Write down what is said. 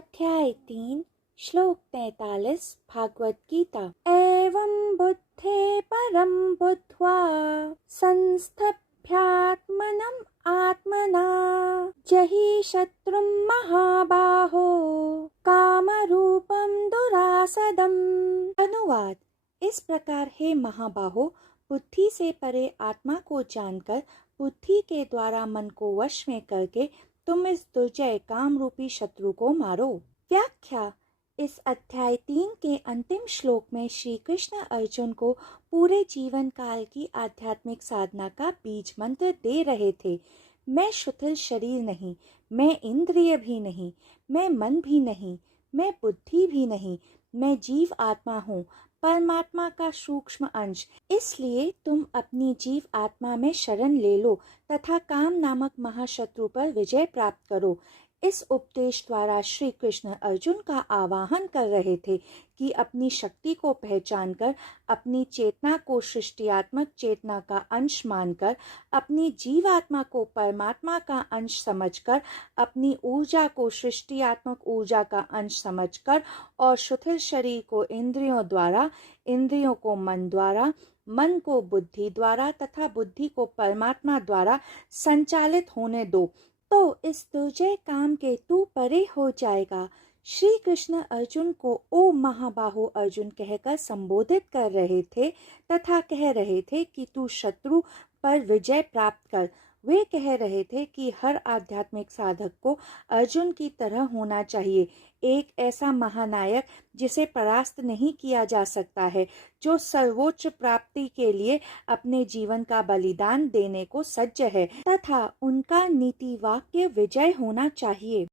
अध्याय 3 श्लोक 43 भागवत गीता। एवं बुद्धे परम बुद्ध्वा संस्थभ्यात्मनम् आत्मना जहि शत्रुं महाबाहो कामरूपं दुरासदम्। अनुवाद। इस प्रकार हे महाबाहो, बुद्धि से परे आत्मा को जानकर बुद्धि के द्वारा मन को वश में करके तुम इस दुर्जय काम रूपी शत्रु को मारो। व्याख्या। इस अध्याय 3 के अंतिम श्लोक में श्री कृष्ण अर्जुन को पूरे जीवन काल की आध्यात्मिक साधना का बीज मंत्र दे रहे थे। मैं शिथिल शरीर नहीं, मैं इंद्रिय भी नहीं, मैं मन भी नहीं, मैं बुद्धि भी नहीं, मैं जीव आत्मा हूँ, परमात्मा का सूक्ष्म अंश। इसलिए तुम अपनी जीव आत्मा में शरण ले लो तथा काम नामक महाशत्रु पर विजय प्राप्त करो। इस उपदेश द्वारा श्री कृष्ण अर्जुन का आवाहन कर रहे थे कि अपनी शक्ति को पहचानकर, अपनी चेतना को सृष्टियात्मक चेतना का अंश मानकर, अपनी जीवात्मा को परमात्मा का अंश समझकर, अपनी ऊर्जा को सृष्टियात्मक ऊर्जा का अंश समझकर और शिथिल शरीर को इंद्रियों द्वारा, इंद्रियों को मन द्वारा, मन को बुद्धि द्वारा तथा बुद्धि को परमात्मा द्वारा संचालित होने दो, तो इस दुर्जय काम के तू परे हो जाएगा। श्री कृष्ण अर्जुन को ओ महाबाहो अर्जुन कहकर संबोधित कर रहे थे तथा कह रहे थे कि तू शत्रु पर विजय प्राप्त कर। वे कह रहे थे कि हर आध्यात्मिक साधक को अर्जुन की तरह होना चाहिए, एक ऐसा महानायक जिसे परास्त नहीं किया जा सकता है, जो सर्वोच्च प्राप्ति के लिए अपने जीवन का बलिदान देने को सज्ज है तथा उनका नीति वाक्य विजय होना चाहिए।